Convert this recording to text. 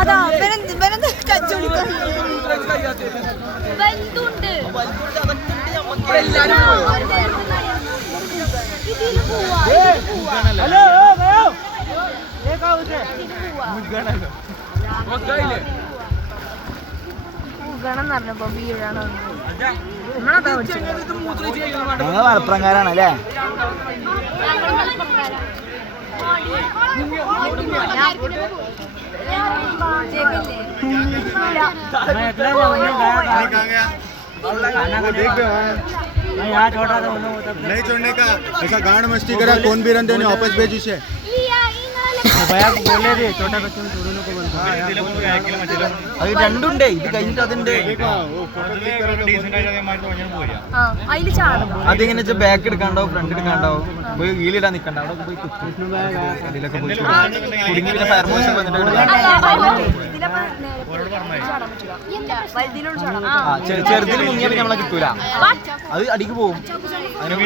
അതാ കച്ചോടിക്കാൻ പറഞ്ഞപ്പോ വീഴാണ് മലപ്പുറംകാരാണ് അല്ലേ? नहीं छोड़ने का ऐसा गांड मस्ती करा कौन भी रन देने वापस भेज उसे അത് രണ്ടുണ്ടേ. ഇത് കഴിഞ്ഞിട്ട് അതുണ്ട്. അതിങ്ങനെ വെച്ചാൽ ബാക്ക് എടുക്കാണ്ടാവും ഫ്രണ്ട് എടുക്കാണ്ടാവും. പോയി വീലിടാൻ നിൽക്കണ്ട. അവിടെ പോയി അതിലൊക്കെ പോയി കുടുങ്ങി പിന്നെ ഫയർ മോഷൻ വന്നിട്ട് ചെറുതിൽ മുങ്ങിയാ പിന്നെ നമ്മളെ കിട്ടൂല. അത് അടിക്ക് പോവും. അതിനെ